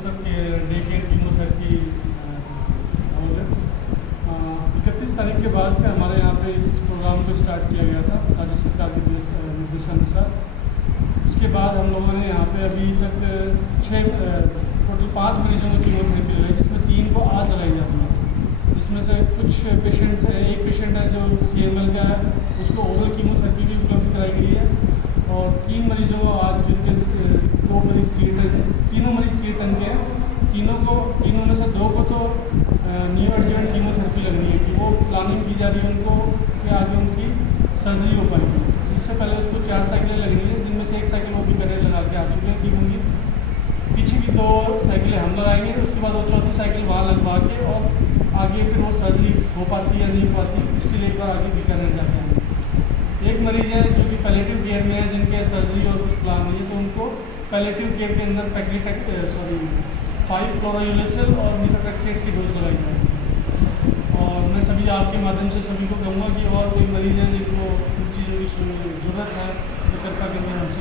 सब के day care chemotherapy हो गए। 31 तारीख के बाद से हमारे यहाँ पे इस प्रोग्राम को स्टार्ट किया गया था राज्य सरकार के निर्देशानुसार। उसके बाद हम लोगों ने यहाँ पे अभी तक टोटल 5 मरीजों को कीमोथेरेपी लगाई, जिसमें 3 को आज लगाई जाती है। जिसमें से कुछ पेशेंट्स है, एक पेशेंट है जो CML का है, उसको ओरल कीमोथेरेपी भी उपलब्ध कराई गई है। और 3 मरीजों को आज जिनके 2 मरीज तीनों मरीज CA10 के हैं, तीनों में से 2 को तो न्यू एडजुवेंट कीमोथेरेपी लगनी है कि वो प्लानिंग की जा रही है उनको कि आगे उनकी सर्जरी हो पाएगी। इससे पहले उसको 4 साइकिलें लगनी है, जिनमें से 1 साइकिल वो भी करे लगा के आ चुके हैं की होंगी। पीछे की 2 साइकिलें हम लगाएंगे, उसके बाद वो 4थी साइकिल वहाँ लगवा के और आगे फिर वो सर्जरी हो पाती है या नहीं हो पाती, उसके लिए एक बार आगे बीकानेर जाते हैं। एक मरीज है जो कि पैलेटिव केयर में है, जिनके सर्जरी और कुछ प्लान नहीं है, तो उनको पैलेटिव केयर के अंदर 5-फ्लोरोयुरेसिल और मीथोट्रेक्सेट की डोज लगाई जाएगी। और मैं सभी आपके माध्यम से सभी को कहूँगा कि और कोई मरीज है जिनको इन चीज़ों की ज़रूरत है तो कृपया करके हमसे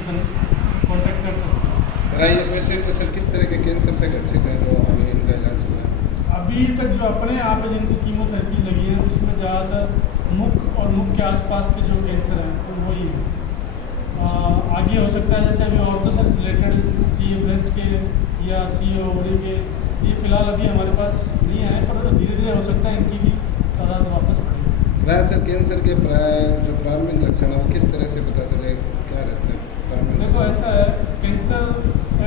कॉन्टैक्ट कर सकते हैं। ये पेशेंट को सर किस तरह के कैंसर से ग्रसित है जो अभी इनका इलाज हुआ है? अभी तक जो अपने यहाँ पे जिनको कीमोथेरेपी लगी है उसमें ज़्यादातर मुख और मुख के आसपास के जो कैंसर हैं तो वही है। आगे हो सकता है जैसे अभी औरतों से रिलेटेड CA ब्रेस्ट के या CA ओवरी के, ये फिलहाल अभी हमारे पास नहीं आए, पर धीरे धीरे हो सकता है इनकी भी तादाद वापस बढ़ेगी। वह सर कैंसर के जो प्रारंभिक लक्षण है वो किस तरह से पता चले, क्या रहते हैं? देखो ऐसा है, कैंसर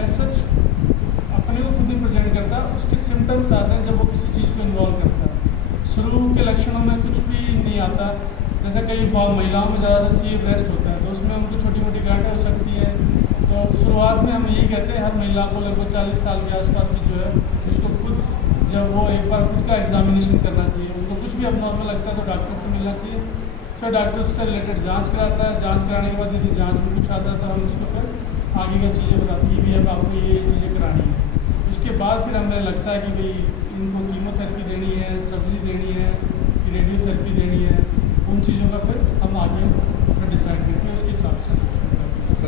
ऐसा अपने को खुद नहीं प्रेजेंट करता, उसके सिम्टम्स आते हैं जब वो किसी चीज़ को इन्वॉल्व करता है। शुरू के लक्षणों में कुछ भी नहीं आता, जैसे कई महिलाओं में ज़्यादातर CA ब्रेस्ट होता है तो उसमें उनको छोटी मोटी गांठें हो सकती है। तो शुरुआत में हम यही कहते हैं हर महिला को लगभग 40 साल के आसपास की जो है उसको खुद जब वो एक बार खुद का एग्जामिनेशन करना चाहिए। उनको कुछ भी अबनॉर्मल लगता है तो डॉक्टर से मिलना चाहिए, फिर डॉक्टर उससे रिलेटेड जाँच कराता है। जाँच कराने के बाद यदि जाँच में कुछ आता है तो हम उसको फिर आगे की चीज़ें बताती है भी अब आपको ये चीज़ें करानी है। उसके बाद फिर हमें लगता है कि भाई इनको कीमोथेरेपी देनी है, सर्जरी देनी है, रेडियोथेरेपी देनी है, उन चीज़ों का फिर हम आगे फिर डिसाइड करके उसके हिसाब से।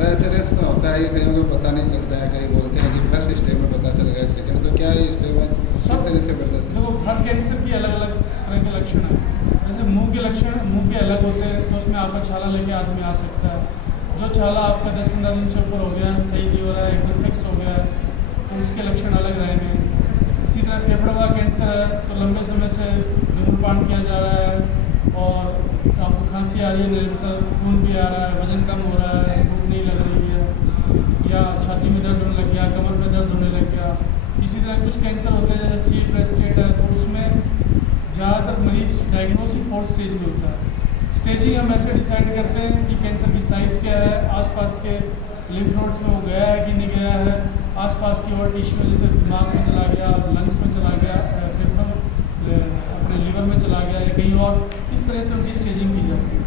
ऐसे ऐसा होता है कहीं को पता नहीं चलता है, कहीं बोलते हैं कि फर्स्ट स्टेज में पता चल गया, सेकंड, तो क्या है स्टेज में किस तरह से पता चलता है? देखो हर कैंसर की अलग अलग तरह के लक्षण हैं। जैसे मुंह के लक्षण मुंह के अलग होते हैं, तो उसमें आपका छाला लेके आदमी आ सकता है। जो छाला आपका 10-15 दिन से ऊपर हो गया है, सही नहीं हो रहा है, एकदम फिक्स हो गया है, तो उसके लक्षण अलग रहेंगे। इसी तरह फेफड़ों का कैंसर है तो लंबे समय से धूम्रपान किया जा रहा है और आपको खांसी आ रही है, निरंतर खून भी आ रहा है, वजन कम हो रहा है, भूख नहीं लग रही है, या छाती में दर्द होने लग गया, कमर में दर्द होने लग गया। इसी तरह कुछ कैंसर होते हैं जैसे CA प्रोस्टेट है, तो उसमें ज़्यादातर मरीज डायग्नोसिस 4 स्टेज में होता है। स्टेजिंग हम ऐसे डिसाइड करते हैं कि कैंसर की साइज़ क्या है, आसपास के लिम्फ नोड्स में वो गया है कि नहीं गया है, आसपास की और टिश्यू जैसे दिमाग में चला गया, लंग्स में चला गया, फेफड़ों में, अपने लीवर में चला गया या कहीं और, इस तरह से उनकी स्टेजिंग की जाती है।